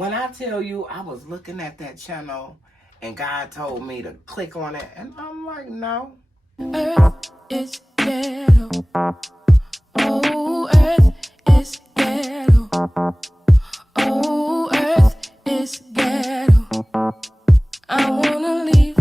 When I tell you I was looking at that channel and God told me to click on it, and I'm like, no. Earth is ghetto. Oh, Earth is ghetto. Oh, Earth is ghetto. I wanna leave.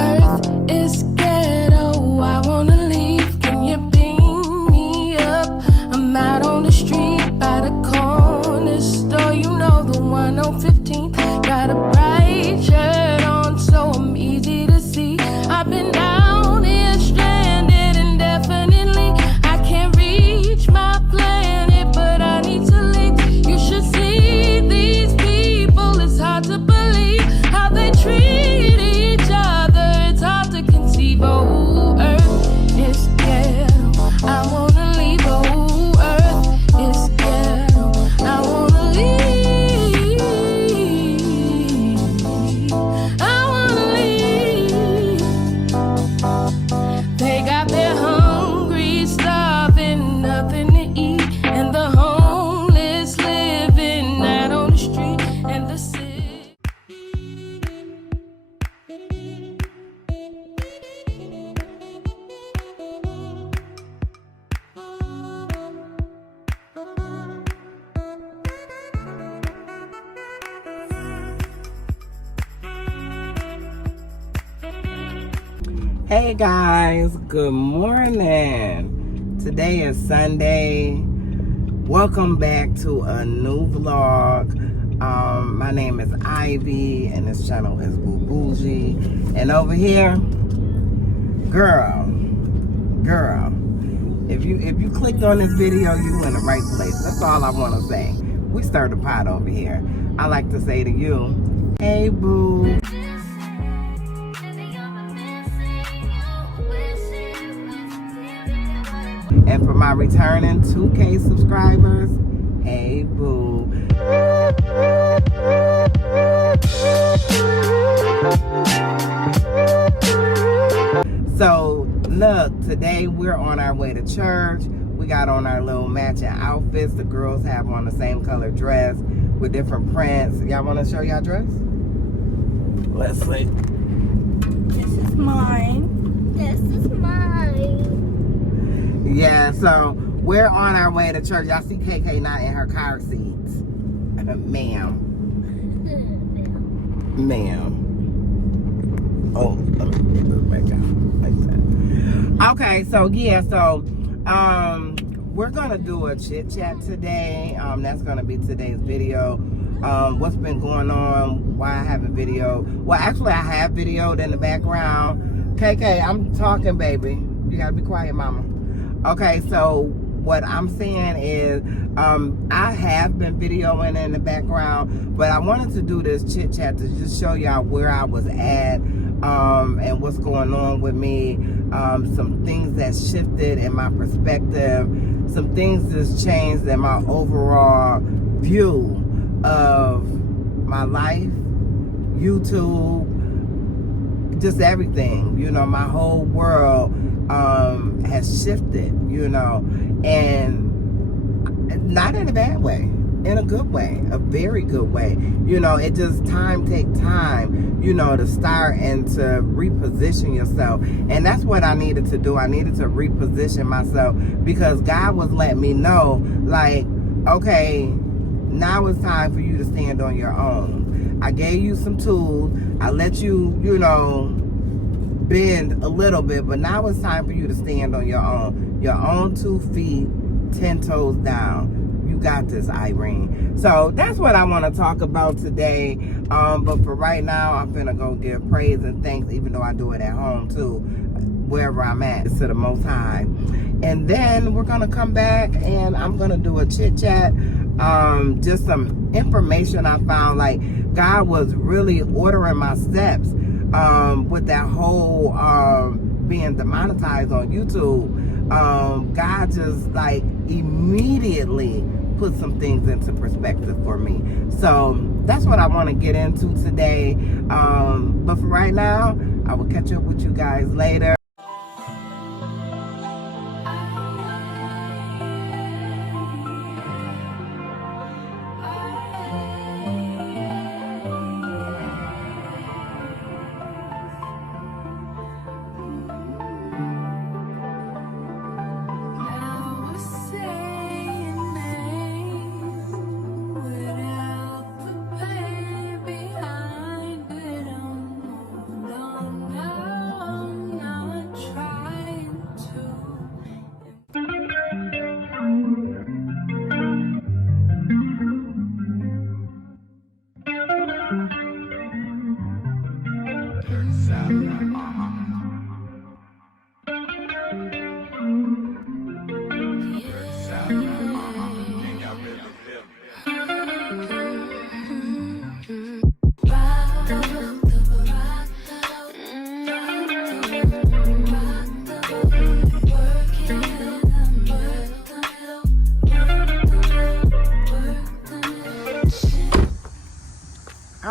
Earth is ghetto. I wanna leave. Can you beam me up? I'm out on the street by the corner store. You know the one on 15th. Got a bright shirt on, so I'm easy to see. I've been down here stranded indefinitely. I can't reach my planet, but I need to leave. You should see these people. It's hard to believe how they treat each other. It's hard to conceive. Oh, Earth is ghetto. I wanna leave. Oh, Earth is ghetto. I wanna leave. I wanna leave. They got their hungry, starving, nothing to eat, and the homeless living out on the street, and the sick. Hey guys, good morning. Today is Sunday. Welcome back to a new vlog. My name is Ivy and this channel is Boo Bougie. And over here, girl, if you clicked on this video, you in the right place. That's all I want to say. We stirred the pot over here. I like to say to you, hey boo. And for my returning 2K subscribers, hey boo. So look, today we're on our way to church. We got on our little matching outfits. The girls have on the same color dress with different prints. Y'all want to show y'all dress? Let's see. This is mine. This is mine. Yeah, so we're on our way to church. Y'all see KK not in her car seats. Ma'am. Oh, let me get this back out. Like that. Okay, so yeah, so we're gonna do a chit chat today. That's gonna be today's video. What's been going on, why I haven't videoed. Well, actually I have videoed in the background. KK, I'm talking, baby. You gotta be quiet, mama. Okay, so what I'm saying is I have been videoing in the background, but I wanted to do this chit chat to just show y'all where I was at and what's going on with me, some things that shifted in my perspective, some things that's changed in my overall view of my life, YouTube, just everything, you know, my whole world has shifted, you know, and not in a bad way, in a good way, a very good way. You know, it just takes time, you know, to start and to reposition yourself. And that's what I needed to do. I needed to reposition myself because God was letting me know, like, okay, now it's time for you to stand on your own. I gave you some tools. I let you, you know, bend a little bit, but now it's time for you to stand on your own 2 feet, 10 toes down. You got this, Irene. So that's what I want to talk about today. But for right now, I'm finna go give praise and thanks, even though I do it at home too, wherever I'm at, to the Most High. And then we're gonna come back and I'm gonna do a chit chat, just some information I found. Like, God was really ordering my steps with that whole being demonetized on YouTube. God just like immediately put some things into perspective for me. So that's what I want to get into today. But for right now, I will catch up with you guys later.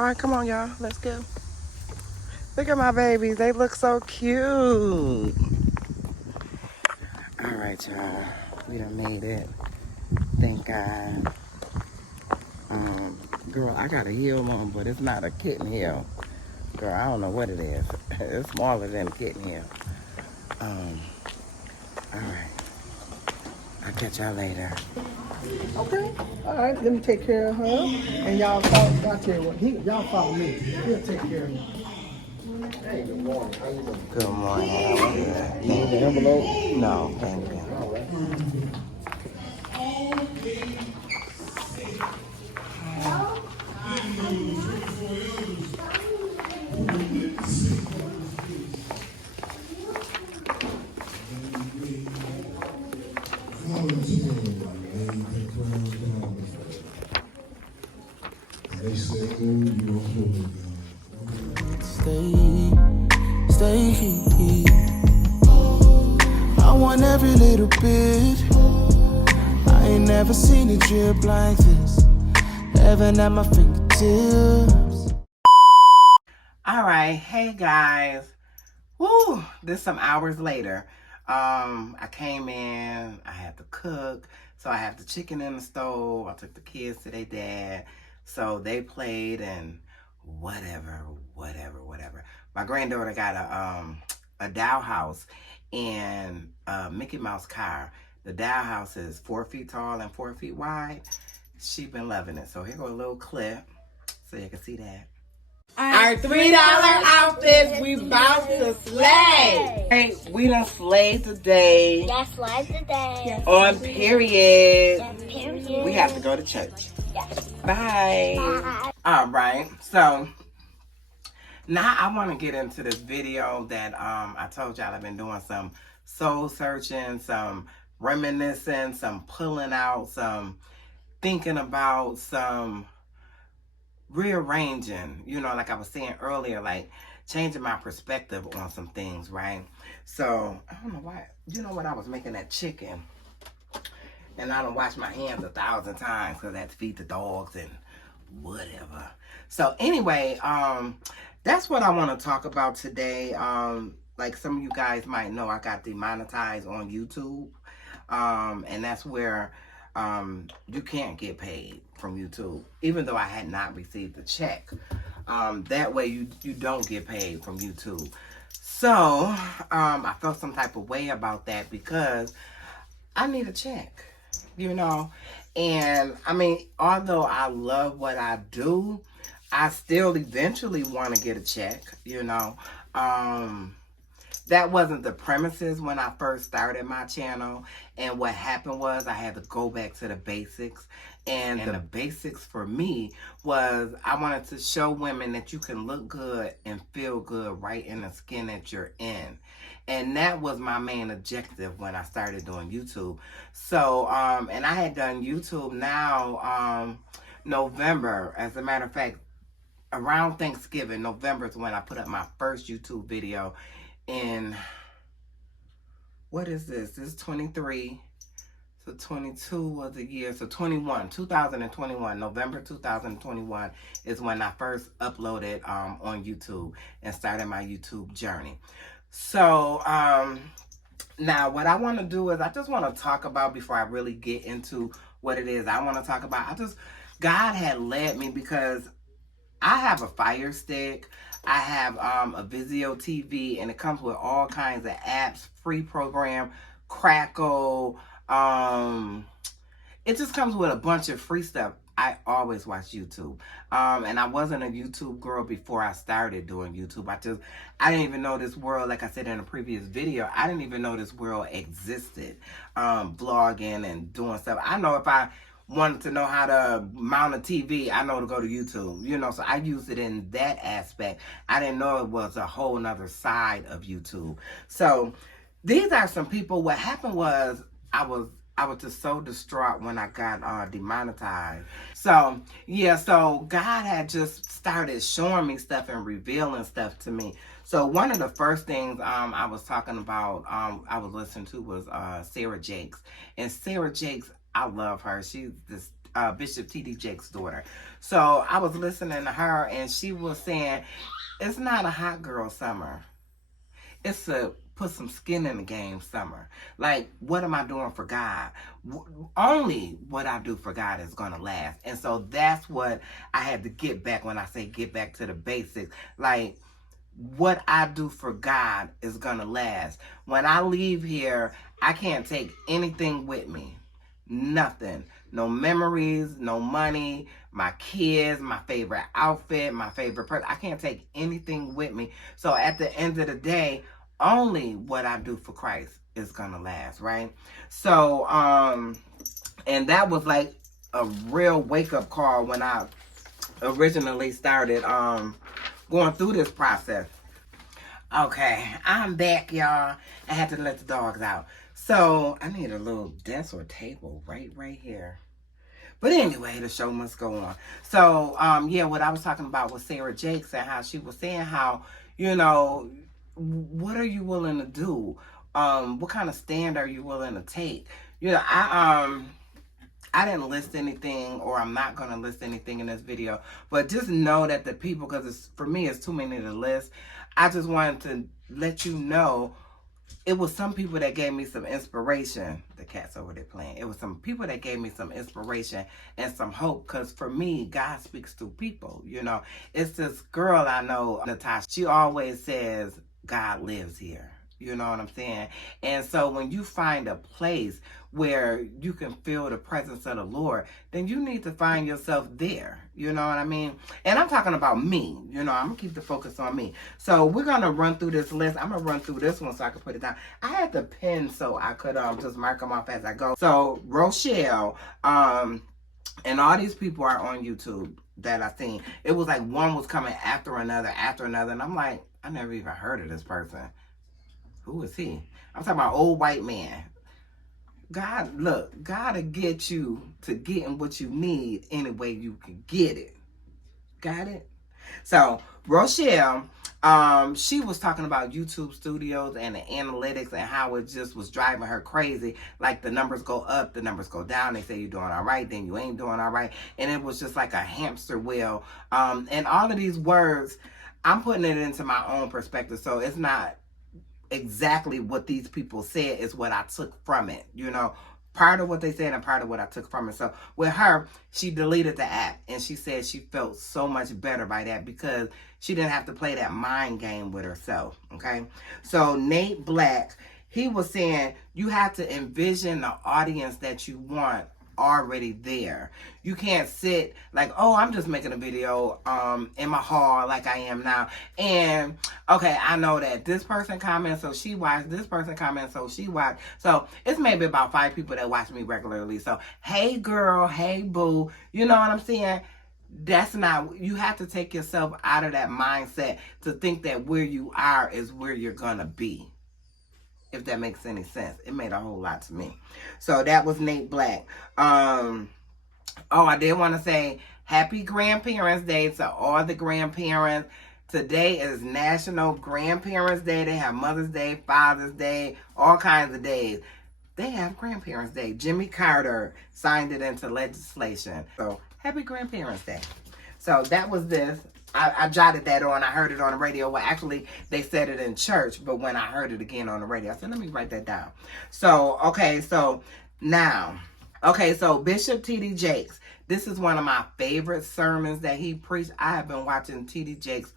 right, come on, y'all. Let's go. Look at my babies. They look so cute. All right, y'all. We done made it. Thank God. Girl, I got a heel on, but it's not a kitten heel. Girl, I don't know what it is. It's smaller than a kitten heel. All right. I'll catch y'all later. Okay. All right. Let me take care of her. And y'all follow. I'll tell you what. Y'all follow me. He'll take care of you. Hey, good morning. How you doing? Good morning. How are you? You need the envelope? No, thank you. All right. They say, oh, you're holy God. Stay here. I want every little bit. I ain't never seen it drip like this. Heaven at my fingertips. All right. Hey, guys. Woo, this some hours later. I came in, I had to cook, so I have the chicken in the stove. I took the kids to their dad, so they played and whatever. My granddaughter got a doll house and a Mickey Mouse car. The doll house is 4 feet tall and 4 feet wide. She been loving it. So here go a little clip so you can see that. Our $3 outfits, we about to slay. Hey, we done slayed today. Yes, slide today. Yes. On period. Yes, period. We have to go to church. Yes. Bye. Bye. All right. So now I want to get into this video that I told y'all I've been doing some soul searching, some reminiscing, some pulling out, some thinking about, some rearranging, you know, like I was saying earlier, like changing my perspective on some things, right? So I don't know why, you know what, I was making that chicken and I done washed my hands 1,000 times because I had to feed the dogs and whatever. So anyway, that's what I want to talk about today. Like some of you guys might know, I got demonetized on YouTube, and that's where you can't get paid from YouTube, even though I had not received a check. That way you don't get paid from YouTube. So I felt some type of way about that because I need a check, you know. And I mean, although I love what I do, I still eventually want to get a check, you know. That wasn't the premises when I first started my channel. And what happened was I had to go back to the basics. And the basics for me was I wanted to show women that you can look good and feel good right in the skin that you're in. And that was my main objective when I started doing YouTube. So, and I had done YouTube now, November. As a matter of fact, around Thanksgiving, November is when I put up my first YouTube video. In, what is this? This is 23. So 22 was the year. So 2021, November 2021 is when I first uploaded on YouTube and started my YouTube journey. So now what I want to do is I just want to talk about, before I really get into what it is I want to talk about, God had led me because I have a Fire Stick. I have a Vizio TV, and it comes with all kinds of apps, free program, Crackle. It just comes with a bunch of free stuff. I always watch YouTube. And I wasn't a YouTube girl before I started doing YouTube. I didn't even know this world, like I said in a previous video, I didn't even know this world existed. Vlogging and doing stuff. I know if I wanted to know how to mount a TV, I know to go to YouTube, you know, so I used it in that aspect. I didn't know it was a whole nother side of YouTube. So these are some people. What happened was I was just so distraught when I got demonetized. So yeah, so God had just started showing me stuff and revealing stuff to me. So one of the first things I was talking about, I was listening to was Sarah Jakes. And Sarah Jakes, I love her. She's this Bishop T.D. Jakes' daughter. So I was listening to her, and she was saying, it's not a hot girl summer. It's a put some skin in the game summer. Like, what am I doing for God? Only what I do for God is going to last. And so that's what I had to get back when I say get back to the basics. Like, what I do for God is going to last. When I leave here, I can't take anything with me. Nothing. No memories, no money, my kids, my favorite outfit, my favorite person. I can't take anything with me. So at the end of the day, only what I do for Christ is going to last, right? So, and that was like a real wake-up call when I originally started going through this process. Okay, I'm back, y'all. I had to let the dogs out. So, I need a little desk or table right here. But anyway, the show must go on. So, yeah, what I was talking about was Sarah Jakes and how she was saying how, you know, what are you willing to do? What kind of stand are you willing to take? You know, I didn't list anything, or I'm not going to list anything in this video, but just know that the people, because for me, it's too many to list. I just wanted to let you know it was some people that gave me some inspiration. The cat's over there playing. It was some people that gave me some inspiration and some hope, because for me, God speaks through people. You know, it's this girl I know, Natasha. She always says, God lives here. You know what I'm saying? And so when you find a place where you can feel the presence of the Lord, then you need to find yourself there. You know what I mean? And I'm talking about me. You know, I'm going to keep the focus on me. So we're going to run through this list. I'm going to run through this one so I can put it down. I had the pen so I could just mark them off as I go. So Rochelle, and all these people are on YouTube that I seen. It was like one was coming after another. And I'm like, I never even heard of this person. Who is he? I'm talking about old white man. God, look, God will get you to getting what you need any way you can get it. Got it? So, Rochelle, she was talking about YouTube studios and the analytics and how it just was driving her crazy. Like, the numbers go up, the numbers go down. They say you're doing all right, then you ain't doing all right. And it was just like a hamster wheel. And all of these words, I'm putting it into my own perspective. So, it's not exactly what these people said, is what I took from it, you know, part of what they said and part of what I took from it. So with her, she deleted the app, and she said she felt so much better by that because she didn't have to play that mind game with herself. Okay. So Nate Black, he was saying you have to envision the audience that you want already there. You can't sit like, oh, I'm just making a video in my hall like I am now, and okay, I know that this person comments, so she watched, this person comments, so she watched. So it's maybe about 5 people that watch me regularly. So hey girl, hey boo, you know what I'm saying? That's not, you have to take yourself out of that mindset to think that where you are is where you're gonna be. If that makes any sense. It made a whole lot to me. So that was Nate Black. Oh, I did want to say happy Grandparents' Day to all the grandparents. Today is National Grandparents' Day. They have Mother's Day, Father's Day, all kinds of days. They have Grandparents' Day. Jimmy Carter signed it into legislation. So happy Grandparents' Day. So that was this. I jotted that on. I heard it on the radio. Well, actually, they said it in church, but when I heard it again on the radio, I said, let me write that down. So, okay, so now, okay, so Bishop T.D. Jakes, this is one of my favorite sermons that he preached. I have been watching T.D. Jakes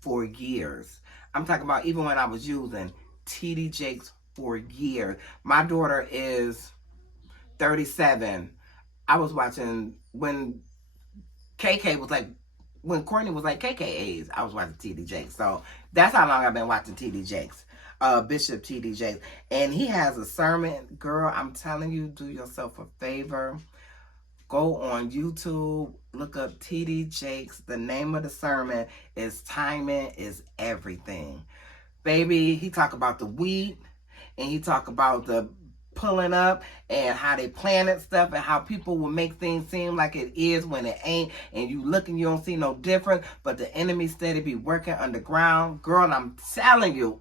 for years. I'm talking about even when I was using T.D. Jakes for years. My daughter is 37. I was watching when KK was like, when Courtney was like KK age, I was watching T.D. Jakes. So that's how long I've been watching T.D. Jakes, Bishop T.D. Jakes. And he has a sermon. Girl, I'm telling you, do yourself a favor. Go on YouTube, look up T.D. Jakes. The name of the sermon is Timing is Everything. Baby, he talk about the wheat, and he talk about the pulling up and how they planted stuff and how people will make things seem like it is when it ain't, and you look and you don't see no difference, but the enemy steady be working underground. Girl, and I'm telling you,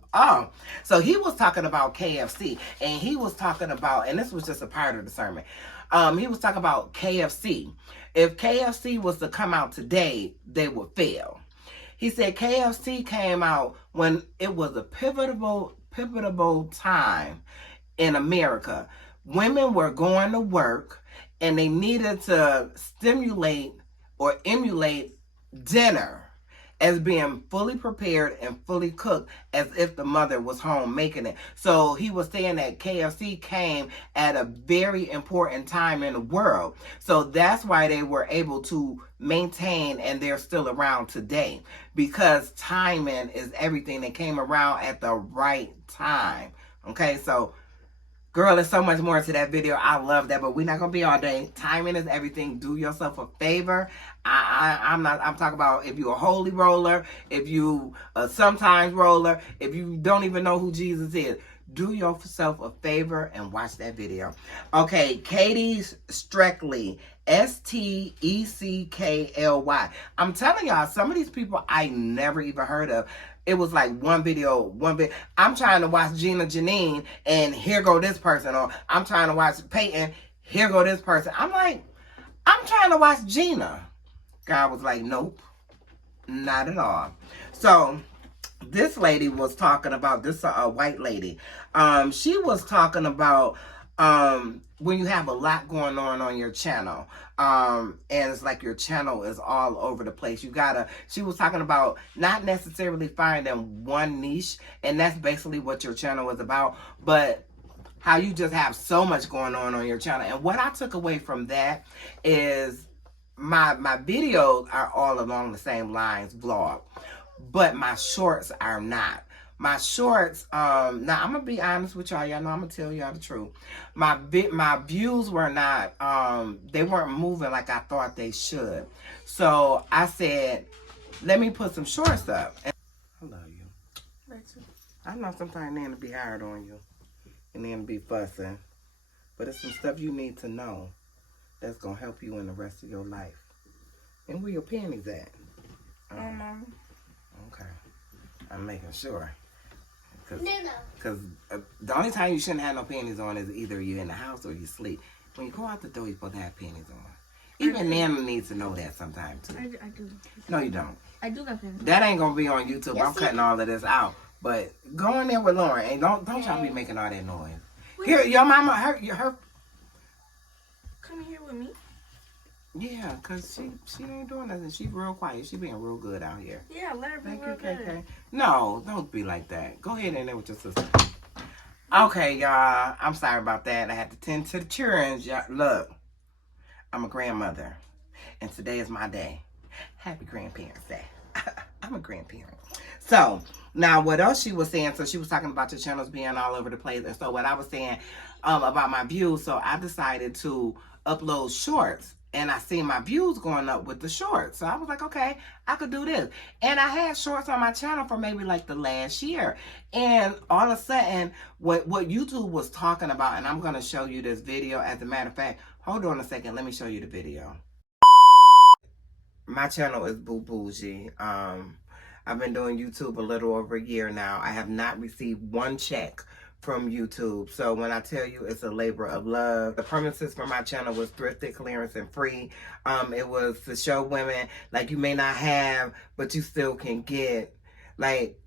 so he was talking about KFC, and he was talking about, and this was just a part of the sermon, He was talking about KFC. If KFC was to come out today, they would fail. He said KFC came out when it was a pivotal time in America. Women were going to work and they needed to stimulate or emulate dinner as being fully prepared and fully cooked as if the mother was home making it. So he was saying that KFC came at a very important time in the world. So that's why they were able to maintain, and they're still around today, because timing is everything. They came around at the right time. Okay, so girl, there's so much more to that video. I love that, but we're not gonna be all day. Timing is everything. Do yourself a favor. I'm talking about if you're a holy roller, if you a sometimes roller, if you don't even know who Jesus is, do yourself a favor and watch that video. Okay, Katie Streckly, Steckly. I'm telling y'all, some of these people I never even heard of. It was like one video. I'm trying to watch Gina Janine, and here go this person. Or I'm trying to watch Peyton, here go this person. I'm like, I'm trying to watch Gina. God was like, nope, not at all. So this lady was talking about, this a white lady. She was talking about when you have a lot going on your channel, and it's like your channel is all over the place. She was talking about not necessarily finding one niche, and that's basically what your channel is about, but how you just have so much going on your channel. And what I took away from that is my videos are all along the same lines, vlog, but my shorts are not. My shorts, now I'm gonna be honest with y'all. Y'all know I'm gonna tell y'all the truth. My views were not, they weren't moving like I thought they should. So I said, let me put some shorts up. And I love you. Rachel. I know sometimes they'll be hard on you and then be fussing, but it's some stuff you need to know that's gonna help you in the rest of your life. And where your panties at? Okay. I'm making sure. Because the only time you shouldn't have no panties on is either you're in the house or you sleep. When you go out the door, you're supposed to have panties on. Even Nana needs to know that sometimes too. I do. No, you don't. I do got panties. That ain't gonna be on YouTube. Yes, I'm cutting all of this out. But go in there with Lauren and don't y'all be making all that noise. Here, your mama, her. Come here with me. Yeah, cause she ain't doing nothing. She real quiet. She being real good out here. Yeah, let her be Thank real you, good. KK. No, don't be like that. Go ahead in there with your sister. Okay, y'all. I'm sorry about that. I had to tend to the children. Y'all, look, I'm a grandmother, and today is my day. Happy Grandparents Day. I'm a grandparent. So now, what else she was saying? So she was talking about your channels being all over the place, and so what I was saying about my views. So I decided to upload shorts. And I see my views going up with the shorts. So I was like, okay, I could do this. And I had shorts on my channel for maybe like the last year. And all of a sudden, what YouTube was talking about, and I'm going to show you this video. As a matter of fact, hold on a second. Let me show you the video. My channel is Boo Bougie. I've been doing YouTube a little over a year now. I have not received one check from YouTube. So when I tell you it's a labor of love, the premises for my channel was thrifted, clearance, and free. It was to show women like you may not have, but you still can get, like,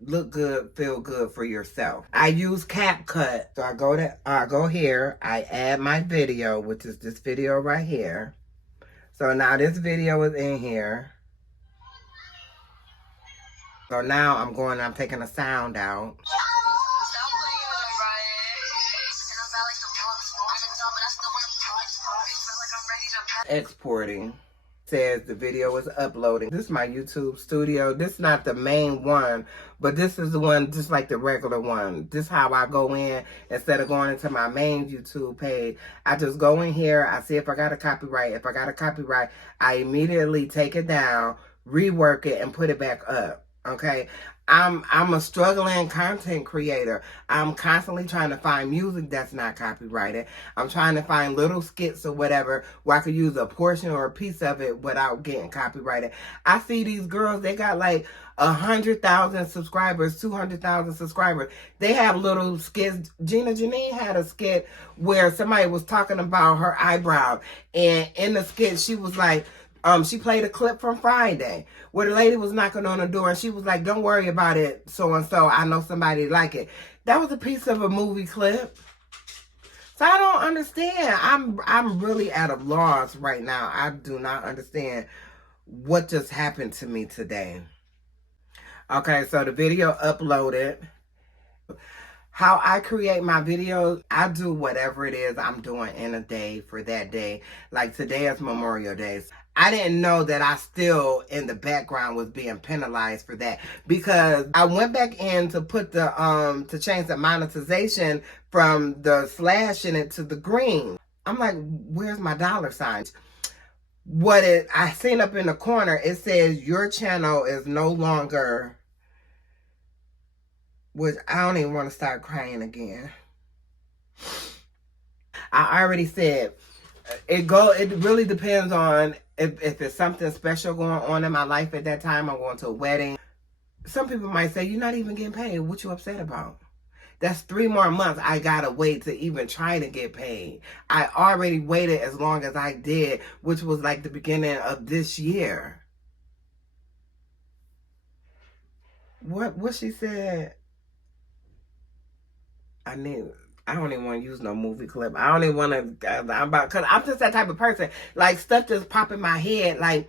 look good, feel good for yourself. I use CapCut. So I go here, I add my video, which is this video right here. So now this video is in here. So now I'm taking the sound out. Exporting. Says the video is uploading. This is my YouTube studio. This is not the main one, but this is the one just like the regular one. This is how I go in. Instead of going into my main YouTube page, I just go in here. I see if I got a copyright. If I got a copyright, I immediately take it down, rework it, and put it back up. Okay? I'm a struggling content creator. I'm constantly trying to find music that's not copyrighted. I'm trying to find little skits or whatever where I could use a portion or a piece of it without getting copyrighted. I see these girls, they got like 100,000 subscribers, 200,000 subscribers. They have little skits. Gina Janine had a skit where somebody was talking about her eyebrow, and in the skit she was like, she played a clip from Friday where the lady was knocking on the door and she was like, don't worry about it, so and so, I know somebody like it. That was a piece of a movie clip. So I don't understand. I'm really at a loss right now. I do not understand what just happened to me today. Okay, so the video uploaded. How I create my videos, I do whatever it is I'm doing in a day for that day. Like today is Memorial Day. I didn't know that I still in the background was being penalized for that, because I went back in to put the to change the monetization from the slash in it to the green. I'm like, where's my dollar signs? I seen up in the corner, it says your channel is no longer, which I don't even want to start crying again. I already said it really depends on if there's something special going on in my life at that time. I'm going to a wedding. Some people might say, you're not even getting paid. What you upset about? That's 3 more months I gotta wait to even try to get paid. I already waited as long as I did, which was like the beginning of this year. What she said? I don't even want to use no movie clip. I don't even want to, because I'm just that type of person. Like, stuff just pop in my head. Like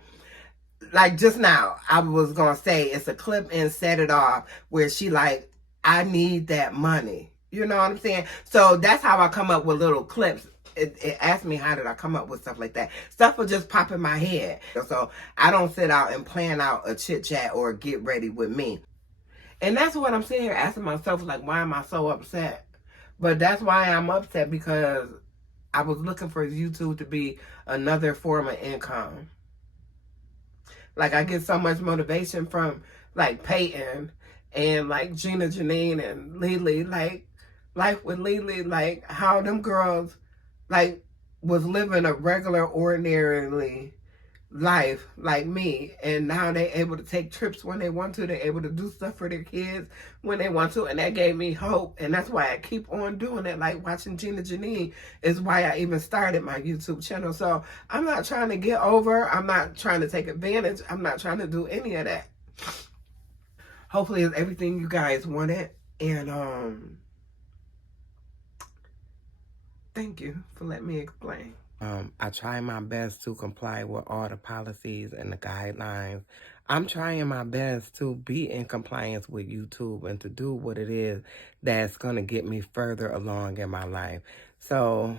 just now, I was going to say, it's a clip and Set It Off where she like, I need that money. You know what I'm saying? So that's how I come up with little clips. It asked me, how did I come up with stuff like that? Stuff will just pop in my head. So I don't sit out and plan out a chit chat or get ready with me. And that's what I'm sitting here asking myself, like, why am I so upset? But that's why I'm upset, because I was looking for YouTube to be another form of income. Like, I get so much motivation from, like, Peyton and, like, Gina Janine and Lily, like, Life with Lily, like, how them girls, like, was living a regular, ordinarily life like me, and now they're able to take trips when they want to. They're able to do stuff for their kids when they want to, and that gave me hope. And that's why I keep on doing it. Like watching Gina Janine is why I even started my YouTube channel. So I'm not trying to get over. I'm not trying to take advantage. I'm not trying to do any of that. Hopefully it's everything you guys wanted, and thank you for letting me explain. I try my best to comply with all the policies and the guidelines. I'm trying my best to be in compliance with YouTube and to do what it is that's going to get me further along in my life. So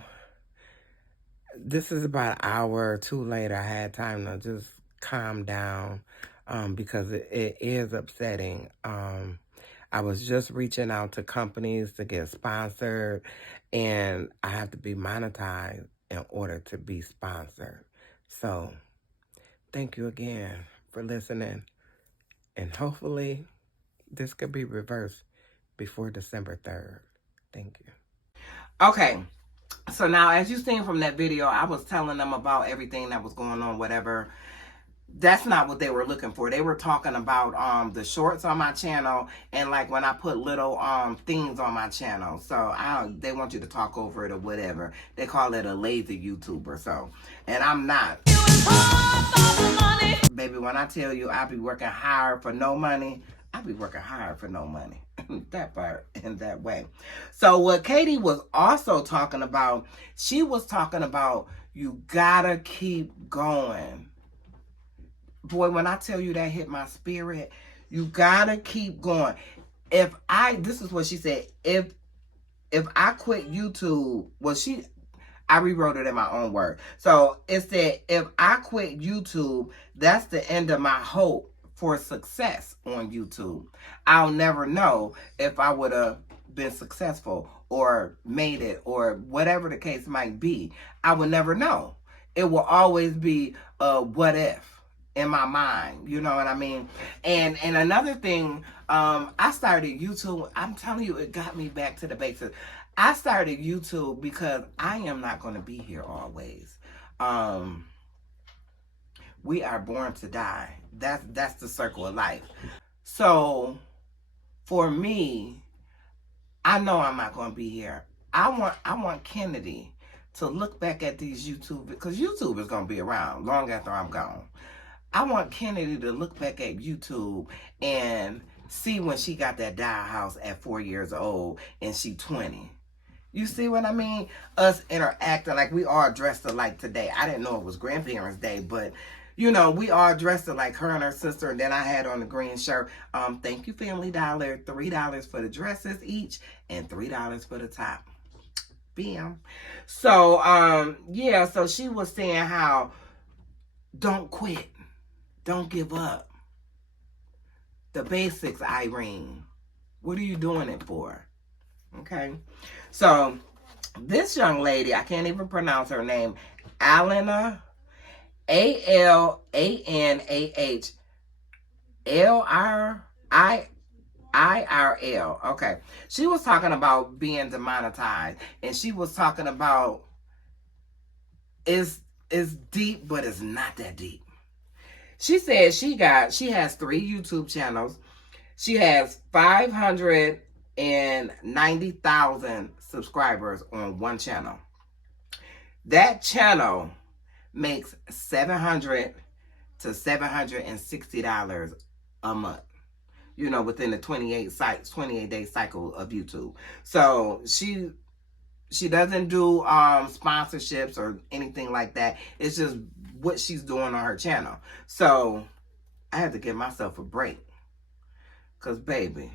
this is about an hour or two later. I had time to just calm down because it is upsetting. I was just reaching out to companies to get sponsored, and I have to be monetized in order to be sponsored. So thank you again for listening, and hopefully this could be reversed before December 3rd. Thank you. Okay, so now as you seen from that video, I was telling them about everything that was going on, whatever. That's not what they were looking for. They were talking about the shorts on my channel, and like when I put little things on my channel. So they want you to talk over it or whatever. They call it a lazy YouTuber. So, and I'm not. Baby, when I tell you I be working hard for no money, I be working hard for no money. That part in that way. So what Katie was also talking about, she was talking about you gotta keep going. Boy, when I tell you that hit my spirit, you gotta keep going. This is what she said, if I quit YouTube, I rewrote it in my own word. So it said, if I quit YouTube, that's the end of my hope for success on YouTube. I'll never know if I would have been successful or made it or whatever the case might be. I would never know. It will always be a what if. in my mind, you know what I mean? And another thing, I started YouTube. I'm telling you, it got me back to the basics. I started YouTube because I am not going to be here always. We are born to die. That's the circle of life. So for me, I know I'm not going to be here. I want Kennedy to look back at these YouTube, because YouTube is going to be around long after I'm gone. I want Kennedy to look back at YouTube and see when she got that doll house at 4 years old and she 20. You see what I mean? Us interacting like we all dressed alike today. I didn't know it was Grandparents' Day, but you know, we all dressed alike, her and her sister, and then I had on the green shirt. Thank you, Family Dollar. $3 for the dresses each and $3 for the top. Bam. So, yeah, so she was saying how don't quit. Don't give up. The basics, Irene. What are you doing it for? Okay. So, this young lady, I can't even pronounce her name, Alana, ALANAHLRIRL. Okay. She was talking about being demonetized, and she was talking about it's deep, but it's not that deep. She said she has 3 YouTube channels. She has 590,000 subscribers on one channel. That channel makes $700 to $760 a month. You know, within the 28-day cycle of YouTube. So she doesn't do sponsorships or anything like that. It's just what she's doing on her channel. So I had to give myself a break. Cause baby.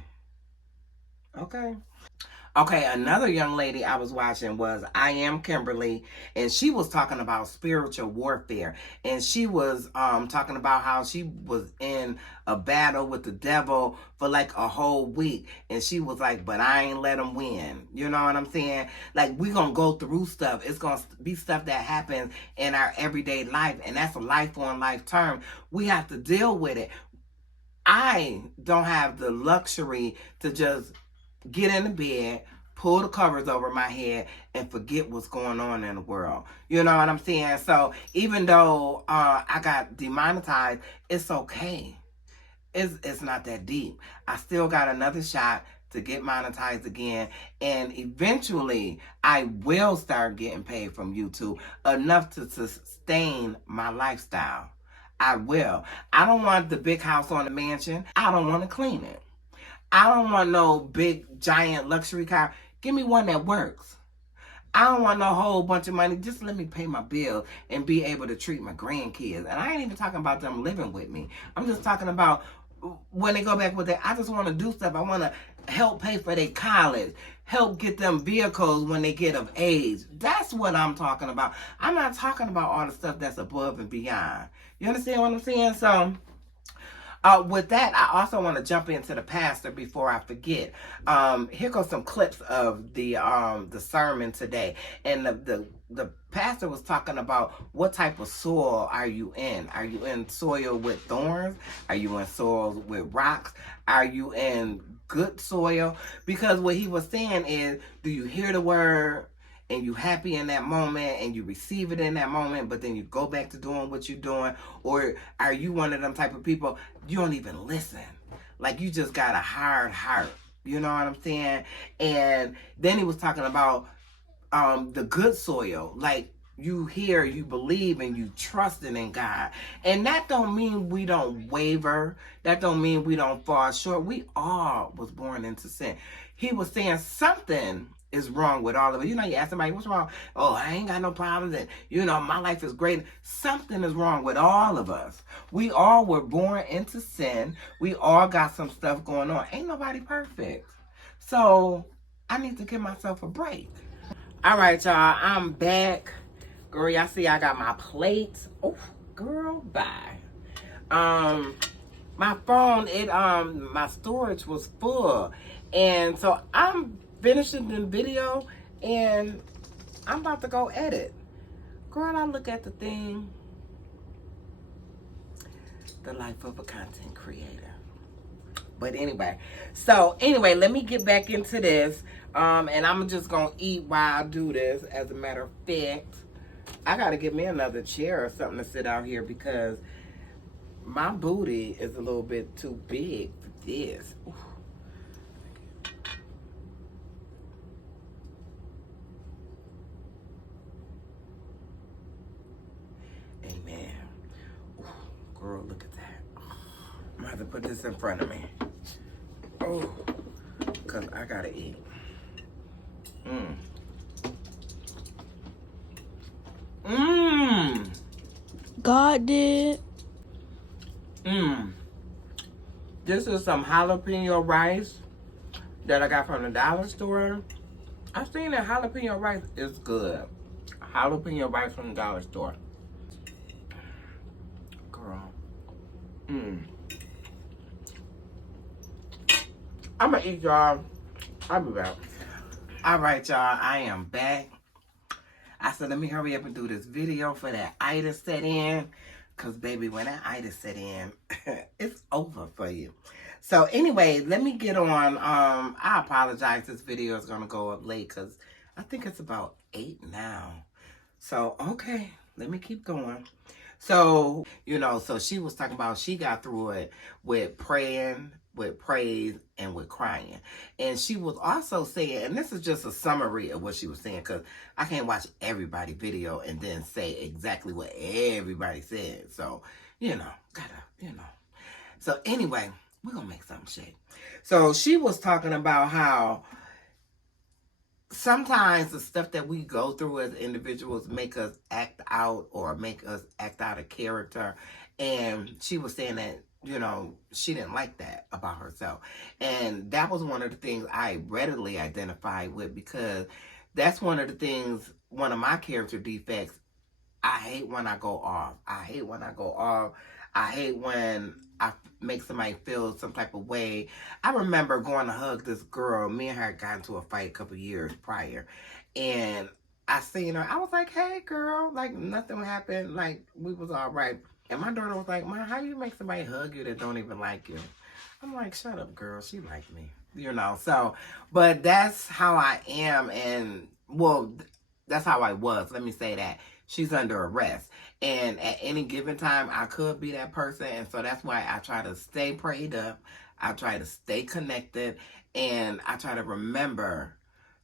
Okay. Okay, another young lady I was watching was I Am Kimberly, and she was talking about spiritual warfare, and she was talking about how she was in a battle with the devil for like a whole week, and she was like, but I ain't let him win. You know what I'm saying? Like, we gonna go through stuff. It's gonna be stuff that happens in our everyday life, and that's a life on life term. We have to deal with it. I don't have the luxury to just get in the bed, pull the covers over my head, and forget what's going on in the world. You know what I'm saying? So even though I got demonetized, it's okay. It's not that deep. I still got another shot to get monetized again, and eventually I will start getting paid from YouTube enough to sustain my lifestyle. I will. I don't want the big house on the mansion. I don't want to clean it. I don't want no big, giant luxury car. Give me one that works. I don't want no whole bunch of money. Just let me pay my bill and be able to treat my grandkids. And I ain't even talking about them living with me. I'm just talking about when they go back with it. I just want to do stuff. I want to help pay for their college. Help get them vehicles when they get of age. That's what I'm talking about. I'm not talking about all the stuff that's above and beyond. You understand what I'm saying? So, with that, I also want to jump into the pastor before I forget. Here goes some clips of the sermon today, and the pastor was talking about what type of soil are you in? Are you in soil with thorns? Are you in soil with rocks? Are you in good soil? Because what he was saying is, do you hear the word and you happy in that moment and you receive it in that moment, but then you go back to doing what you're doing? Or are you one of them type of people, you don't even listen? Like, you just got a hard heart. You know what I'm saying? And then he was talking about the good soil. Like, you hear, you believe, and you trusting in God. And that don't mean we don't waver. That don't mean we don't fall short. We all was born into sin. He was saying something is wrong with all of it. You know, you ask somebody, what's wrong? Oh, I ain't got no problems, and you know, my life is great. Something is wrong with all of us. We all were born into sin. We all got some stuff going on. Ain't nobody perfect. So I need to give myself a break. All right, y'all, I'm back. Girl, y'all see I got my plates. Oh, girl, bye. My phone, my storage was full, and so I'm finishing the video, and I'm about to go edit. Girl, I look at the thing. the life of a content creator. But anyway, let me get back into this. And I'm just gonna eat while I do this. As a matter of fact, I gotta get me another chair or something to sit out here because my booty is a little bit too big for this. Ooh. Amen. Ooh, girl, look at that. I'm gonna have to put this in front of me. Oh, because I gotta eat. God did. This is some jalapeno rice that I got from the dollar store. I've seen that jalapeno rice is good. Jalapeno rice from the dollar store. Girl. I'm gonna eat, y'all. I'll be back. All right, y'all. I am back. I said, let me hurry up and do this video for that itis set in. Because, baby, when that itis set in, it's over for you. So, anyway, let me get on. I apologize. This video is going to go up late because I think it's about 8 now. So, okay. Let me keep going. So, so she was talking about she got through it with praying, with praise, and with crying. And she was also saying, and this is just a summary of what she was saying, because I can't watch everybody's video and then say exactly what everybody said. So, So anyway, we're going to make something shake. So she was talking about how sometimes the stuff that we go through as individuals make us act out or make us act out of character. And she was saying that, she didn't like that about herself. And that was one of the things I readily identified with, because that's one of the things, one of my character defects. I hate when I go off. I hate when I make somebody feel some type of way. I remember going to hug this girl. Me and her got into a fight a couple years prior. And I seen her. I was like, hey, girl. Like, nothing happened. Like, we was all right. And my daughter was like, Mom, how you make somebody hug you that don't even like you? I'm like, shut up, girl. She liked me. So, but that's how I am. And, well, that's how I was. Let me say that. She's under arrest. And at any given time, I could be that person. And so that's why I try to stay prayed up. I try to stay connected. And I try to remember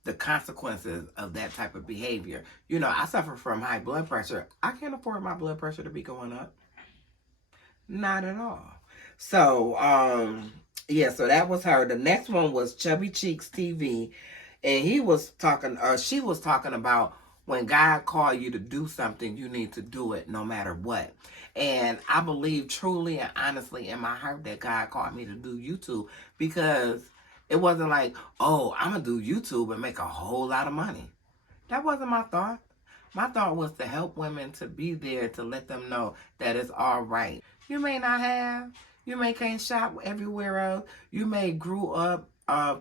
the consequences of that type of behavior. I suffer from high blood pressure. I can't afford my blood pressure to be going up. Not at all. So, so that was her. The next one was Chubby Cheeks TV. And she was talking about when God called you to do something, you need to do it no matter what. And I believe truly and honestly in my heart that God called me to do YouTube, because it wasn't like, oh, I'm going to do YouTube and make a whole lot of money. That wasn't my thought. My thought was to help women, to be there, to let them know that it's all right. You may not have. You may can't shop everywhere else. You may grew up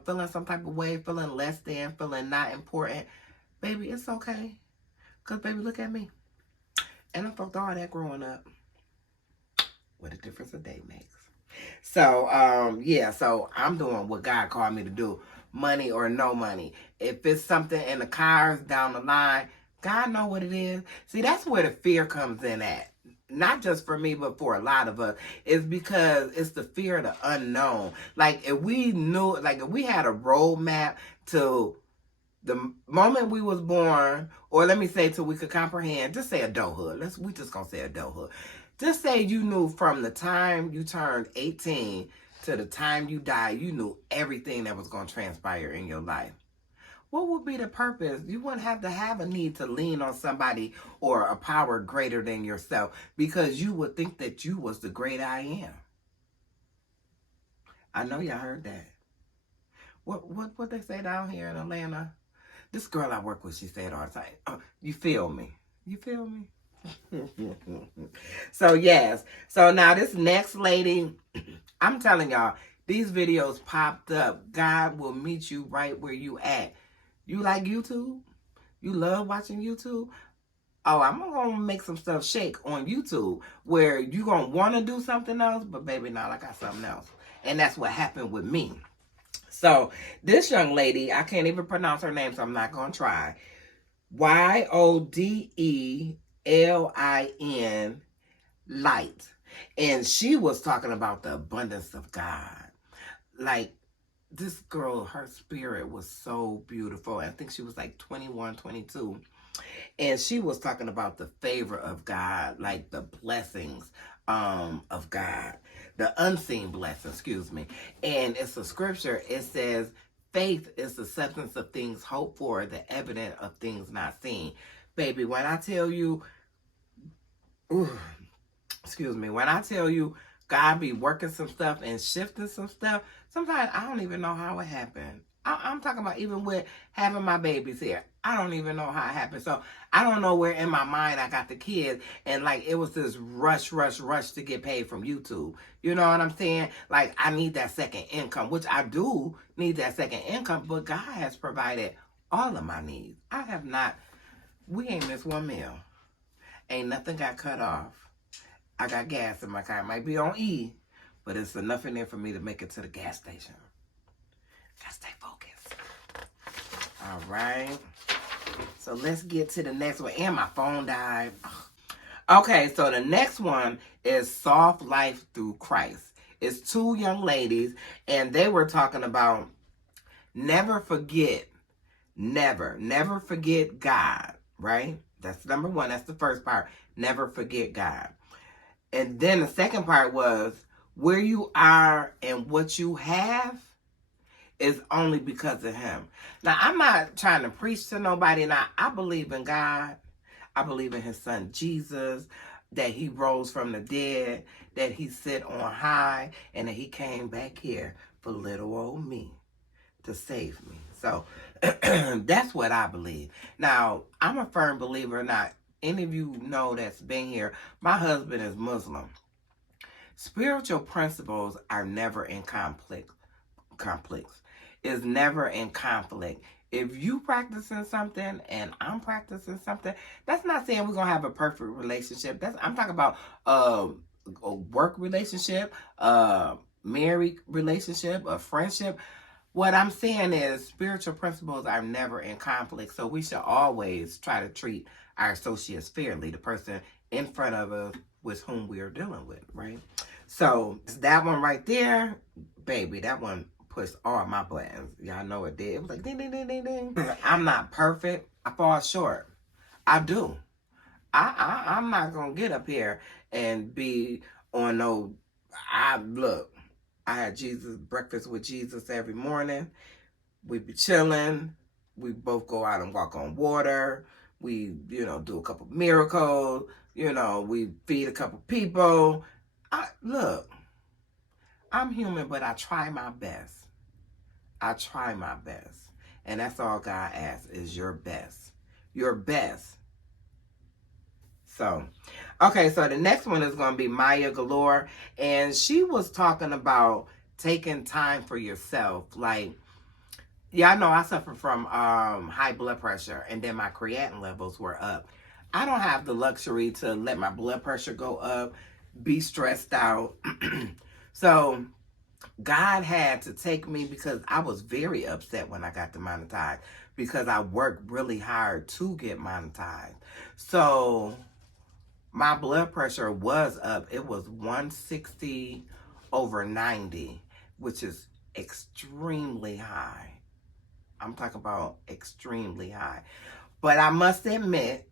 feeling some type of way, feeling less than, feeling not important. Baby, it's okay. Because, baby, look at me. And I felt all that growing up. What a difference a day makes. So, so I'm doing what God called me to do. Money or no money. If it's something in the cars down the line, God know what it is. See, that's where the fear comes in at. Not just for me, but for a lot of us. It's because it's the fear of the unknown. Like, if we knew, like, if we had a roadmap to the moment we was born, or let me say till we could comprehend, just say adulthood. We just gonna say adulthood. Just say you knew from the time you turned 18 to the time you died, you knew everything that was gonna transpire in your life. What would be the purpose? You wouldn't have to have a need to lean on somebody or a power greater than yourself, because you would think that you was the great I am. I know y'all heard that. What they say down here in Atlanta? This girl I work with, she said all the time, oh, you feel me? You feel me? So, yes. So, now this next lady, I'm telling y'all, these videos popped up. God will meet you right where you at. You like YouTube? You love watching YouTube? oh, I'm gonna make some stuff shake on YouTube where you gonna want to do something else, but baby, now I got something else. And that's what happened with me. So this young lady, I can't even pronounce her name, so I'm not gonna try. YODELIN Light. And she was talking about the abundance of God. Like, this girl, her spirit was so beautiful. I think she was like 21, 22. And she was talking about the favor of God, like the blessings of God, the unseen blessings, excuse me. And it's a scripture. It says, faith is the substance of things hoped for, the evidence of things not seen. Baby, when I tell you, when I tell you God be working some stuff and shifting some stuff, sometimes I don't even know how it happened. I'm talking about even with having my babies here. I don't even know how it happened. So I don't know where in my mind I got the kids and like it was this rush to get paid from YouTube. You know what I'm saying? Like I need that second income, which I do need that second income, but God has provided all of my needs. We ain't missed one meal. Ain't nothing got cut off. I got gas in my car. It might be on E, but it's enough in there for me to make it to the gas station. Gotta stay focused. All right. So let's get to the next one. And my phone died. Okay, so the next one is Soft Life Through Christ. It's two young ladies, and they were talking about never forget God, right? That's number one. That's the first part. Never forget God. And then the second part was where you are and what you have is only because of him. Now, I'm not trying to preach to nobody. Now, I believe in God. I believe in his son, Jesus, that he rose from the dead, that he sit on high, and that he came back here for little old me to save me. So that's what I believe. Now, I'm a firm believer. Now, any of you know that's been here, my husband is Muslim. Spiritual principles are never in conflict. Is never in conflict. If you practicing something and I'm practicing something, that's not saying we're gonna have a perfect relationship. I'm talking about a work relationship, a married relationship, a friendship. What I'm saying is spiritual principles are never in conflict. So we should always try to treat our associates fairly, the person in front of us with whom we are dealing with, right? So that one right there, baby, that one pushed all my buttons. Y'all know it did. It was like ding, ding, ding, ding, ding. I'm not perfect. I fall short. I do. I'm not going to get up here and be on no, look, I had breakfast with Jesus every morning. We be chilling. We both go out and walk on water. We, do a couple miracles. We feed a couple people. Look, I'm human, but I try my best. And that's all God asks is your best. Your best. So, okay, so the next one is going to be Maya Galore. And she was talking about taking time for yourself. Like, yeah, I know I suffer from high blood pressure. And then my creatinine levels were up. I don't have the luxury to let my blood pressure go up, be stressed out. So God had to take me because I was very upset when I got demonetized because I worked really hard to get monetized. So my blood pressure was up. It was 160/90, which is extremely high. I'm talking about extremely high. But I must admit,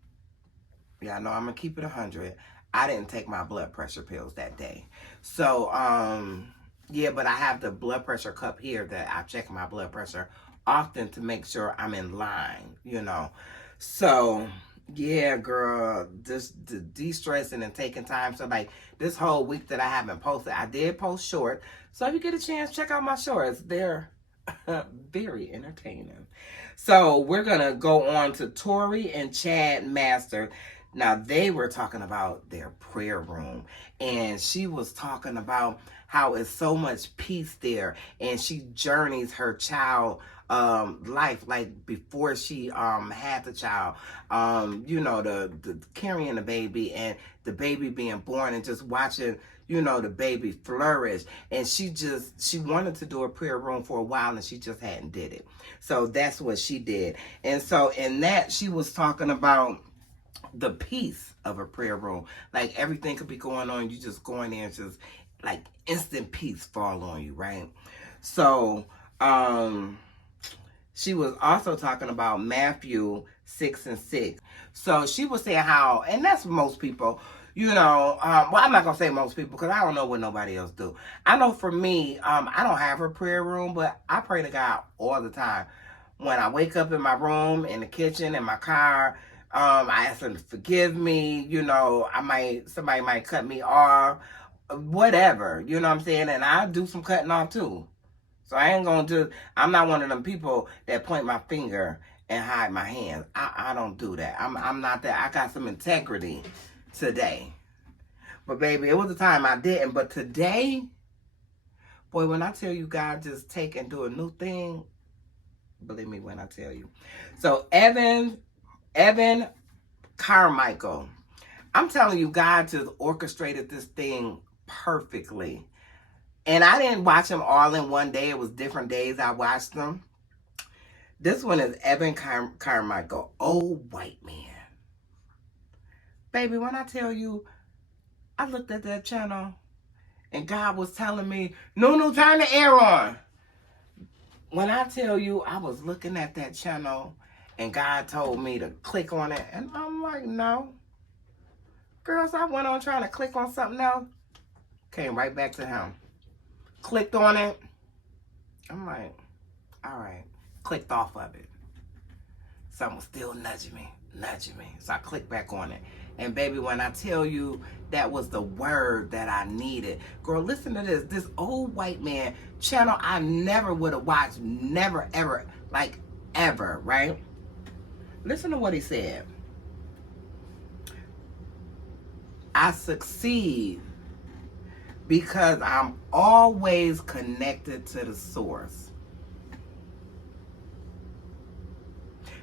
y'all know I'm going to keep it 100. I didn't take my blood pressure pills that day. So, yeah, but I have the blood pressure cup here that I check my blood pressure often to make sure I'm in line, So, yeah, girl, just de-stressing and taking time. So, like, this whole week that I haven't posted, I did post short. So, if you get a chance, check out my shorts. They're very entertaining. So, we're going to go on to Tori and Chad Master. Now, they were talking about their prayer room, and she was talking about how it's so much peace there, and she journeys her child life, like before she had the child, you know, the carrying the baby and the baby being born and just watching, you know, the baby flourish. And she wanted to do a prayer room for a while, and she just hadn't did it. So that's what she did. And so in that, she was talking about the peace of a prayer room. Like everything could be going on, you just go in there and just like instant peace fall on you, right? So she was also talking about Matthew 6:6. So she was saying how, and that's most people, you know, well, I'm not gonna say most people because I don't know what nobody else do. I know for me, I don't have a prayer room, but I pray to God all the time. When I wake up in my room, in the kitchen, in my car, I ask him to forgive me, you know, somebody might cut me off, whatever, you know what I'm saying? And I do some cutting off too. So I'm not one of them people that point my finger and hide my hands. I don't do that. I'm not that. I got some integrity today. But baby, it was a time I didn't. But today, boy, when I tell you God just take and do a new thing, believe me when I tell you. So Evan Carmichael, I'm telling you, God just orchestrated this thing perfectly. And I didn't watch them all in one day. It was different days I watched them. This one is Evan Carmichael, old white man. Baby, when I tell you, I looked at that channel and God was telling me, no, turn the air on. When I tell you, I was looking at that channel and God told me to click on it. And I'm like, no. Girls, I went on trying to click on something else. Came right back to him. Clicked on it. I'm like, all right. Clicked off of it. Something was still nudging me. So I clicked back on it. And baby, when I tell you that was the word that I needed. Girl, listen to this. This old white man channel I never would have watched. Never, ever. Like, ever, right? Listen to what he said. I succeed because I'm always connected to the source.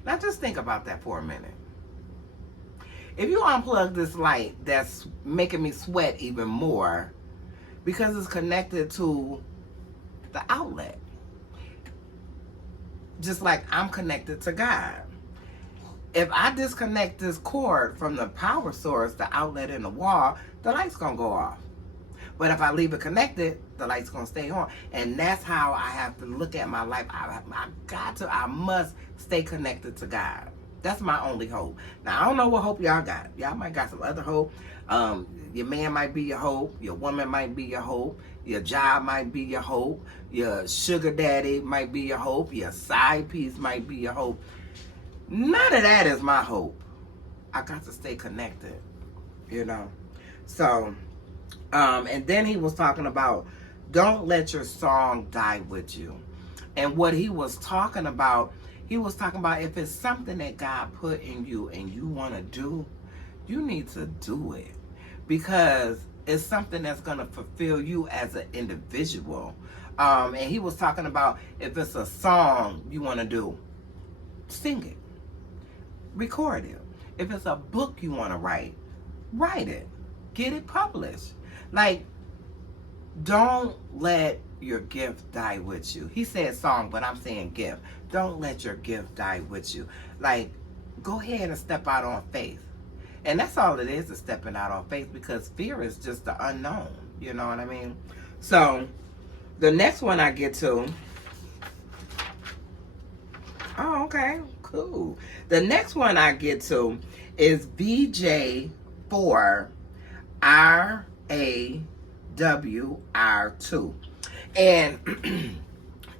Now just think about that for a minute. If you unplug this light that's making me sweat even more because it's connected to the outlet. Just like I'm connected to God. If I disconnect this cord from the power source, the outlet in the wall, the light's gonna go off. But if I leave it connected, the light's gonna stay on. And that's how I have to look at my life. I must stay connected to God. That's my only hope. Now, I don't know what hope y'all got. Y'all might got some other hope. Your man might be your hope. Your woman might be your hope. Your job might be your hope. Your sugar daddy might be your hope. Your side piece might be your hope. None of that is my hope. I got to stay connected, you know. So, and then he was talking about, don't let your song die with you. And what he was talking about if it's something that God put in you and you want to do, you need to do it. Because it's something that's going to fulfill you as an individual. And he was talking about if it's a song you want to do, sing it. Record it. If it's a book you want to write it. Get it published. Like, don't let your gift die with you. He said song, but I'm saying gift. Don't let your gift die with you. Like, go ahead and step out on faith. And that's all it is stepping out on faith, because fear is just the unknown. You know what I mean? So, the next one I get to. Oh, okay. Cool. The next one I get to is BJ4RAWR2. And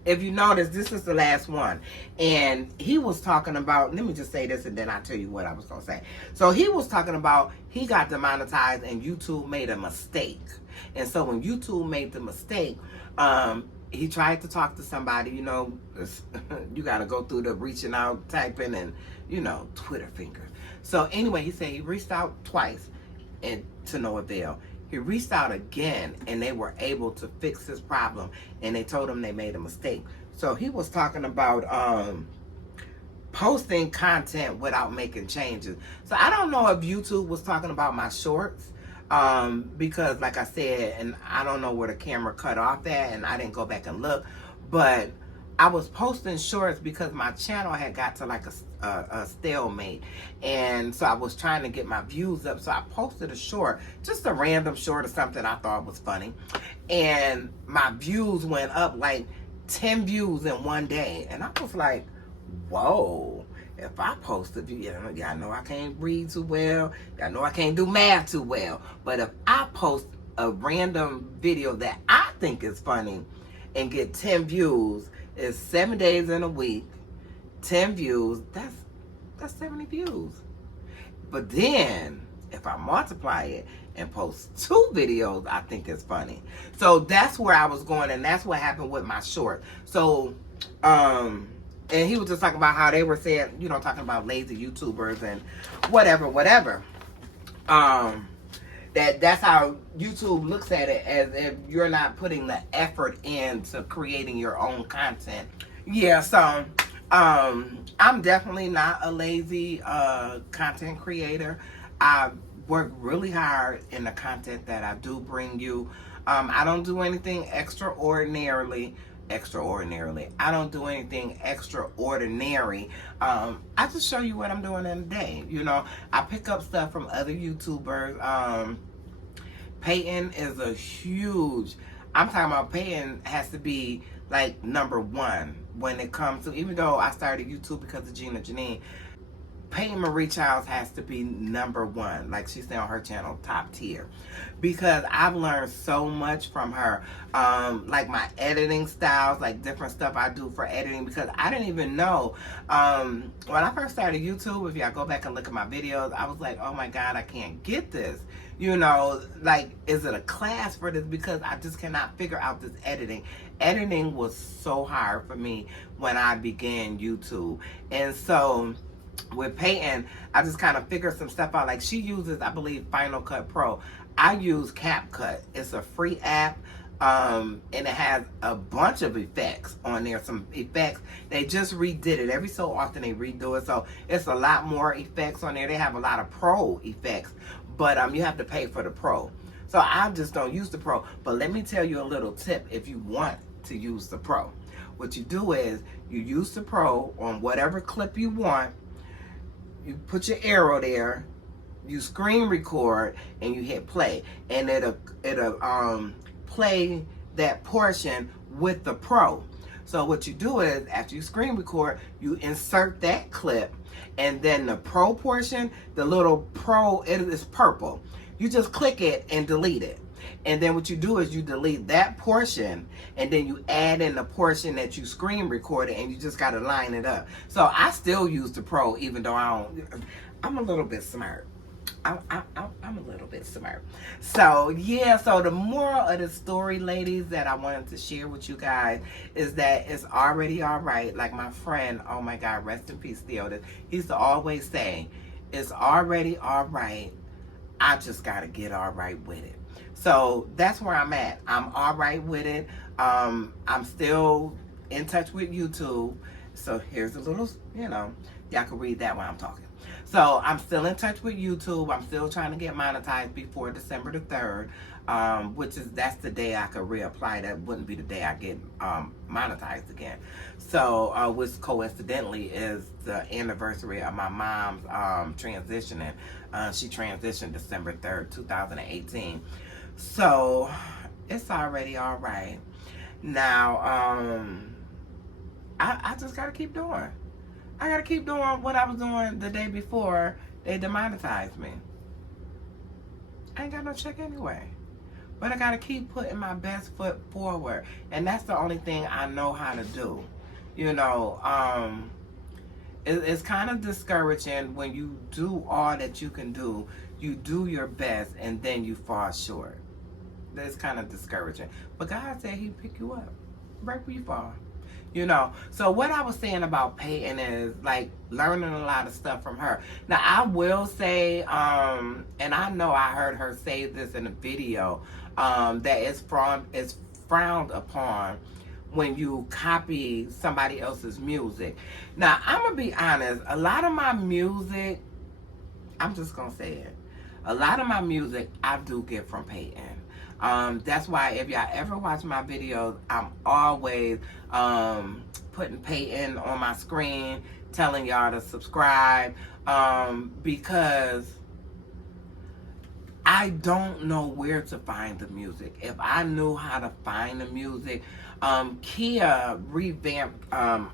if you notice, this is the last one. And he was talking about, let me just say this and then I'll tell you what I was going to say. So he was talking about, he got demonetized and YouTube made a mistake. And so when YouTube made the mistake, he tried to talk to somebody, you know, you got to go through the reaching out, typing, and, you know, Twitter fingers. So anyway, he said he reached out twice and to no avail. He reached out again and they were able to fix his problem, and they told him they made a mistake. So he was talking about posting content without making changes. So I don't know if YouTube was talking about my shorts, because like I said, and I don't know where the camera cut off at, and I didn't go back and look, but I was posting shorts because my channel had got to like a stalemate, and so I was trying to get my views up. So I posted a short, just a random short or something I thought was funny, and my views went up like 10 views in one day. And I was like, whoa, if I post a video, y'all know I can't read too well, y'all know I can't do math too well, but if I post a random video that I think is funny and get 10 views, it's 7 days in a week, 10 views, that's 70 views. But then if I multiply it and post 2 videos, I think it's funny. So that's where I was going, and that's what happened with my short. So and he was just talking about how they were saying, you know, talking about lazy YouTubers and whatever. That's how YouTube looks at it, as if you're not putting the effort into creating your own content. Yeah, so I'm definitely not a lazy content creator. I work really hard in the content that I do bring you. I don't do anything extraordinarily. I don't do anything extraordinary. I just show you what I'm doing in a day. You know, I pick up stuff from other YouTubers. Peyton is a huge, I'm talking about Peyton has to be like #1 when it comes to, even though I started YouTube because of Gina Janine, Peyton Marie Childs has to be #1. Like, she's now on her channel, top tier, because I've learned so much from her. Like my editing styles, like different stuff I do for editing, because I didn't even know. When I first started YouTube, if y'all go back and look at my videos, I was like, oh my God, I can't get this. You know, like, is it a class for this? Because I just cannot figure out this editing. Editing was so hard for me when I began YouTube. And so with Peyton, I just kind of figured some stuff out. Like, she uses, I believe, Final Cut Pro. I use CapCut. It's a free app, and it has a bunch of effects on there. Some effects, they just redid it. Every so often they redo it, so it's a lot more effects on there. They have a lot of pro effects, but you have to pay for the pro. So I just don't use the pro. But let me tell you a little tip if you want to use the pro. What you do is you use the pro on whatever clip you want. You put your arrow there, you screen record, and you hit play, and it'll play that portion with the pro. So what you do is, after you screen record, you insert that clip, and then the pro portion, the little pro, it is purple. You just click it and delete it. And then what you do is you delete that portion, and then you add in the portion that you screen recorded, and you just got to line it up. So I still use the pro, even though I'm a little bit smart. I'm a little bit smart. So yeah, so the moral of the story, ladies, that I wanted to share with you guys is that it's already all right. Like my friend, oh my God, rest in peace, Theodis, he used to always say, it's already all right. I just got to get all right with it. So that's where I'm at. I'm all right with it. I'm still in touch with YouTube. So here's a little, you know, y'all can read that while I'm talking. So I'm still in touch with YouTube. I'm still trying to get monetized before December the 3rd, that's the day I could reapply. That wouldn't be the day I get monetized again. So which coincidentally is the anniversary of my mom's transitioning. She transitioned December 3rd, 2018. So it's already all right. Now, I just got to keep doing. I got to keep doing what I was doing the day before they demonetized me. I ain't got no check anyway. But I got to keep putting my best foot forward. And that's the only thing I know how to do. You know, it's kind of discouraging when you do all that you can do. You do your best and then you fall short. That's kind of discouraging. But God said He'd pick you up right where you fall. You know, so what I was saying about Peyton is like learning a lot of stuff from her. Now I will say, and I know I heard her say this in a video, that it's frowned upon when you copy somebody else's music. Now I'm gonna be honest, a lot of my music, I'm just gonna say it, a lot of my music I do get from Peyton. That's why if y'all ever watch my videos, I'm always putting Peyton on my screen, telling y'all to subscribe, because I don't know where to find the music. If I knew how to find the music, Kia revamped, I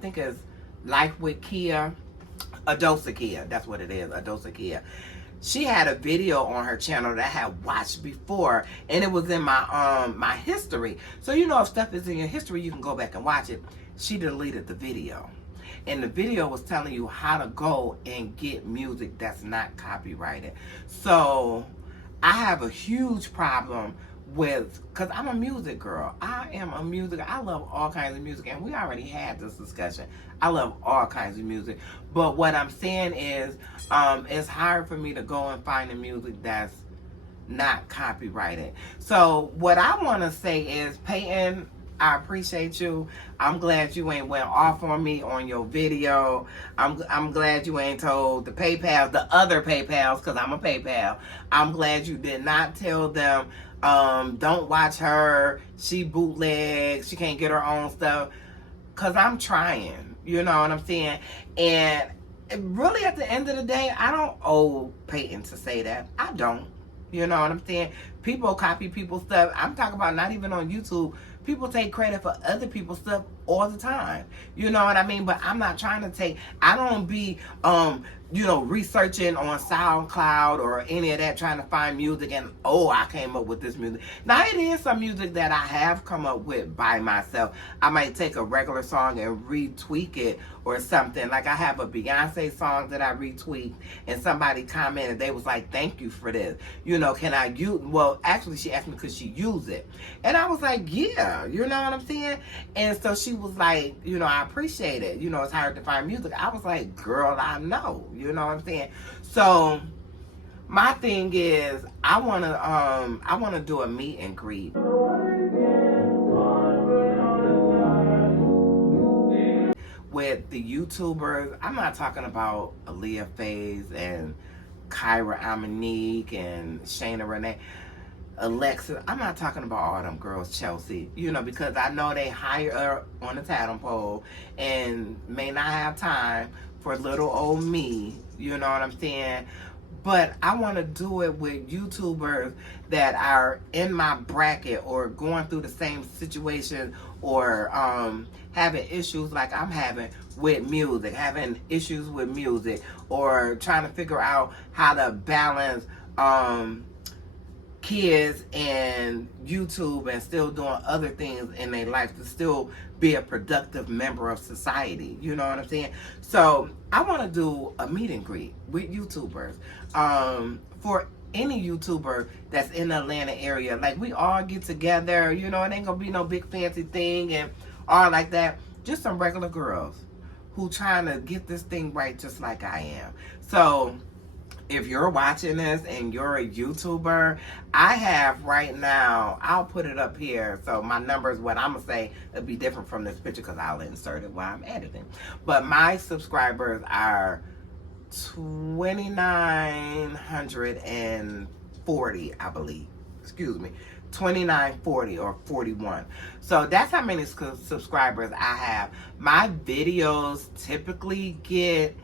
think it's Life with Kia, A Dose of Kia, that's what it is, A Dose of Kia. She had a video on her channel that I had watched before, and it was in my my history. So you know, if stuff is in your history, you can go back and watch it. She deleted the video, and the video was telling you how to go and get music that's not copyrighted. So I have a huge problem with, because I'm a music girl. I love all kinds of music, and we already had this discussion. I love all kinds of music, but what I'm saying is, it's hard for me to go and find the music that's not copyrighted. So what I want to say is, Peyton, I appreciate you. I'm glad you ain't went off on me on your video. I'm glad you ain't told the PayPal, the other PayPals, because I'm a PayPal. I'm glad you did not tell them, don't watch her, she bootlegs, she can't get her own stuff, because I'm trying, you know what I'm saying? And really, at the end of the day, I don't owe Peyton to say that. I don't. You know what I'm saying? People copy people's stuff. I'm talking about not even on YouTube. People take credit for other people's stuff all the time. You know what I mean? But I'm not trying to take, I don't be, you know, researching on SoundCloud or any of that, trying to find music and, oh, I came up with this music. Now, it is some music that I have come up with by myself. I might take a regular song and retweak it or something. Like I have a Beyonce song that I retweaked, and somebody commented, they was like, thank you for this. You know, can I use, well, actually she asked me could she use it? And I was like, yeah, you know what I'm saying? And so she was like, you know, I appreciate it. You know, it's hard to find music. I was like, girl, I know. You know what I'm saying? So my thing is, I wanna do a meet and greet with the YouTubers. I'm not talking about Aaliyah Faze and Kyra Amanique and Shayna Renee, Alexa. I'm not talking about all them girls, Chelsea, you know, because I know they hire her on the totem pole and may not have time for little old me, you know what I'm saying? But I want to do it with YouTubers that are in my bracket or going through the same situation, or having issues like I'm having with music, having issues with music, or trying to figure out how to balance kids and YouTube and still doing other things in their life to still be a productive member of society. You know what I'm saying? So I want to do a meet and greet with YouTubers. For any YouTuber that's in the Atlanta area, like we all get together, you know, it ain't gonna be no big fancy thing and all like that. Just some regular girls who trying to get this thing right just like I am. So if you're watching this and you're a YouTuber, I have right now, I'll put it up here. So my numbers, what I'm going to say, it'll be different from this picture because I'll insert it while I'm editing. But my subscribers are 2,940, I believe. Excuse me. 2940 or 41. So that's how many subscribers I have. My videos typically get,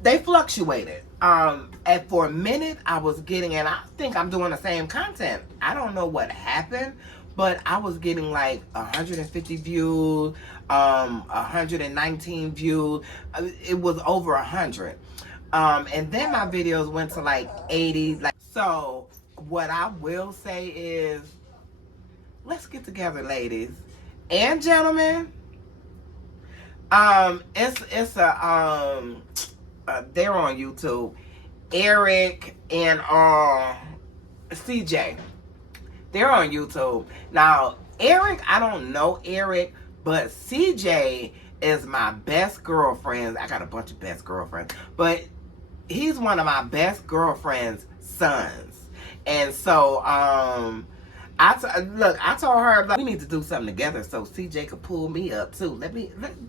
they fluctuated. And for a minute I was getting, and I think I'm doing the same content. I don't know what happened, but I was getting like 150 views, 119 views. It was over 100. And then my videos went to like 80. So what I will say is, let's get together, ladies and gentlemen. It's a they're on YouTube, Eric and CJ. They're on YouTube. Now, Eric, I don't know Eric, but CJ is my best girlfriend. I got a bunch of best girlfriends, but he's one of my best girlfriend's sons. And so, I told her, like, we need to do something together so CJ could pull me up too.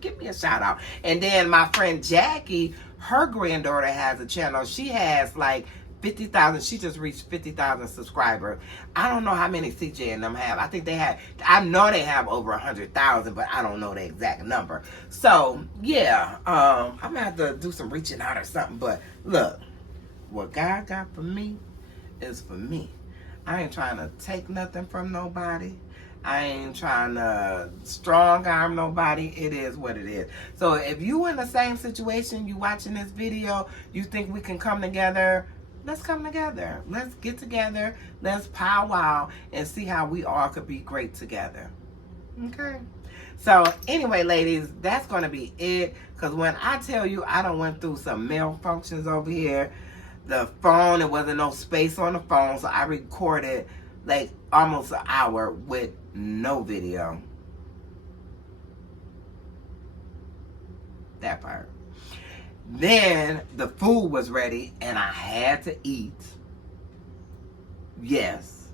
Give me a shout out. And then my friend Jackie, her granddaughter has a channel. She has like 50,000. She just reached 50,000 subscribers. I don't know how many CJ and them have. I think they have. I know they have over 100,000, but I don't know the exact number. So yeah, I'm gonna have to do some reaching out or something. But look, what God got for me is for me. I ain't trying to take nothing from nobody. I ain't trying to strong arm nobody. It is what it is. So if you in the same situation, you watching this video, you think we can come together, let's come together. Let's get together. Let's powwow and see how we all could be great together. Okay? So anyway, ladies, that's going to be it. Because when I tell you I done went through some malfunctions over here, the phone, there wasn't no space on the phone, so I recorded like almost an hour with no video. That part. Then the food was ready and I had to eat. Yes.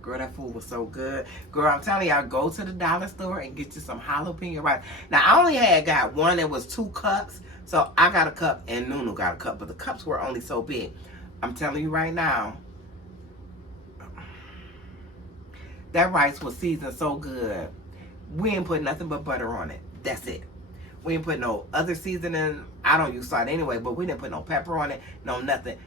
Girl, that food was so good. Girl, I'm telling y'all, go to the dollar store and get you some jalapeno rice. Now, I only got one that was 2 cups. So I got a cup and Nunu got a cup, but the cups were only so big. I'm telling you right now, that rice was seasoned so good. We ain't put nothing but butter on it. That's it. We ain't put no other seasoning. I don't use salt anyway, but we didn't put no pepper on it, no nothing.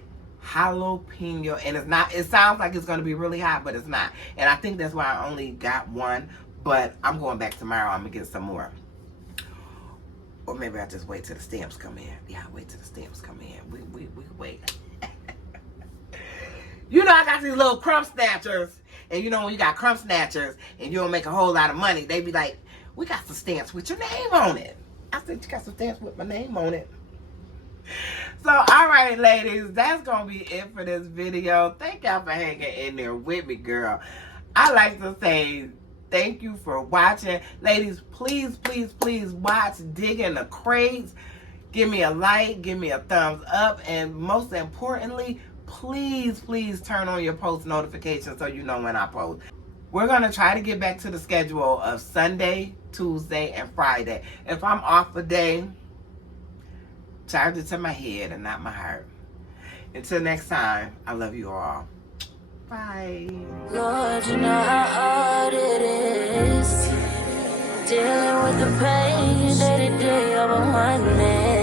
Jalapeno, and it's not, it sounds like it's going to be really hot, but it's not. And I think that's why I only got one, but I'm going back tomorrow. I'm going to get some more. Or maybe I'll just wait till the stamps come in. Yeah, I'll wait till the stamps come in. We wait. You know, I got these little crumb snatchers. And you know, when you got crumb snatchers and you don't make a whole lot of money, they be like, we got some stamps with your name on it. I said, you got some stamps with my name on it. So, all right, ladies, that's going to be it for this video. Thank y'all for hanging in there with me, girl. I like to say thank you for watching. Ladies, please, please, please watch Dig in the Crates. Give me a like, give me a thumbs up, and most importantly, please, please turn on your post notifications so you know when I post. We're going to try to get back to the schedule of Sunday, Tuesday, and Friday. If I'm off a day, charge it to my head and not my heart. Until next time, I love you all. Bye. Lord, you know how hard it is dealing with the pain day to day of a one man.